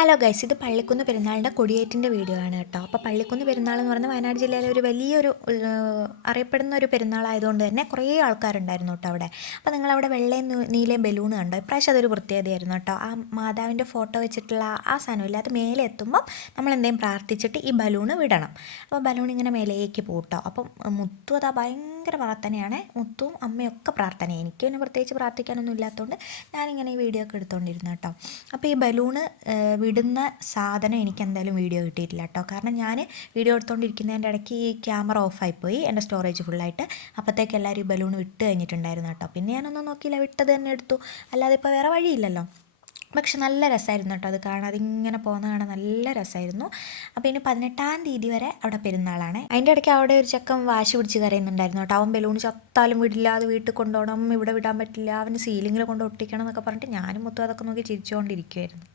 Hello guys, ഇത് പള്ളിക്കുന്ന് പെരുന്നാളിൻ്റെ കൊടിയേറ്റിൻ്റെ video ആണ് കേട്ടോ. അപ്പോൾ പള്ളിക്കുന്ന് പെരുന്നാൾ എന്ന് പറഞ്ഞാൽ വയനാട് ജില്ലയിലെ ഒരു വലിയൊരു അറിയപ്പെടുന്ന ഒരു പെരുന്നാളായതുകൊണ്ട് തന്നെ കുറേ ആൾക്കാരുണ്ടായിരുന്നു കേട്ടോ അവിടെ. അപ്പോൾ നിങ്ങളവിടെ വെള്ളയും നീലയും ബലൂൺ കണ്ടോ? ഇപ്രാവശ്യം അതൊരു പ്രത്യേകതയായിരുന്നു കേട്ടോ. ആ മാതാവിൻ്റെ ഫോട്ടോ വെച്ചിട്ടുള്ള ആ സാധനമില്ല, അത് മേലെ എത്തുമ്പം നമ്മൾ എന്തെങ്കിലും പ്രാർത്ഥിച്ചിട്ട് ഈ ബലൂണ് വിടണം. അപ്പോൾ ബലൂൺ ഇങ്ങനെ മേലേക്ക് പോട്ടോ. അപ്പം മുത്തു അതാ ഭയങ്കര പ്രാർത്ഥനയാണ്, മുത്തും അമ്മയും ഒക്കെ പ്രാർത്ഥന. എനിക്ക് പിന്നെ പ്രത്യേകിച്ച് പ്രാർത്ഥിക്കാനൊന്നും ഇല്ലാത്തതുകൊണ്ട് ഞാനിങ്ങനെ ഈ വീഡിയോ ഒക്കെ എടുത്തുകൊണ്ടിരുന്നു കേട്ടോ. അപ്പോൾ ഈ ബലൂണ് വിടുന്ന സാധനം എനിക്ക് എന്തായാലും വീഡിയോ കിട്ടിയിട്ടില്ല കേട്ടോ. കാരണം ഞാൻ വീഡിയോ എടുത്തുകൊണ്ടിരിക്കുന്നതിൻ്റെ ഇടയ്ക്ക് ഈ ക്യാമറ ഓഫായിപ്പോയി, എൻ്റെ സ്റ്റോറേജ് ഫുള്ളായിട്ട്. അപ്പോഴത്തേക്ക് എല്ലാവരും ഈ ബലൂൺ വിട്ട് കഴിഞ്ഞിട്ടുണ്ടായിരുന്നു കേട്ടോ. പിന്നെ ഞാനൊന്നും നോക്കിയില്ല, വിട്ടത് തന്നെ എടുത്തു, അല്ലാതെ ഇപ്പോൾ വേറെ വഴിയില്ലല്ലോ. പക്ഷെ നല്ല രസമായിരുന്നു കേട്ടോ അത് കാണാൻ, അതിങ്ങനെ പോകുന്ന കാണാൻ നല്ല രസമായിരുന്നു. അപ്പോൾ ഇനി 18-ാം തീയതി വരെ അവിടെ പെരുന്നാളാണ്. അതിൻ്റെ ഇടയ്ക്ക് അവിടെ ഒരു ചെക്കൻ വാശി പിടിച്ച് കരയുന്നുണ്ടായിരുന്നു കേട്ടോ. അവൻ ബലൂൺ ചത്താലും വിടില്ല, അത് വീട്ടിൽ കൊണ്ടുപോകണം, ഇവിടെ വിടാൻ പറ്റില്ല, അവന് സീലിങ്ങിൽ കൊണ്ട് ഒട്ടിക്കണം എന്നൊക്കെ പറഞ്ഞിട്ട് ഞാനും മൊത്തം അതൊക്കെ നോക്കി ചിരിച്ചുകൊണ്ടിരിക്കുമായിരുന്നു.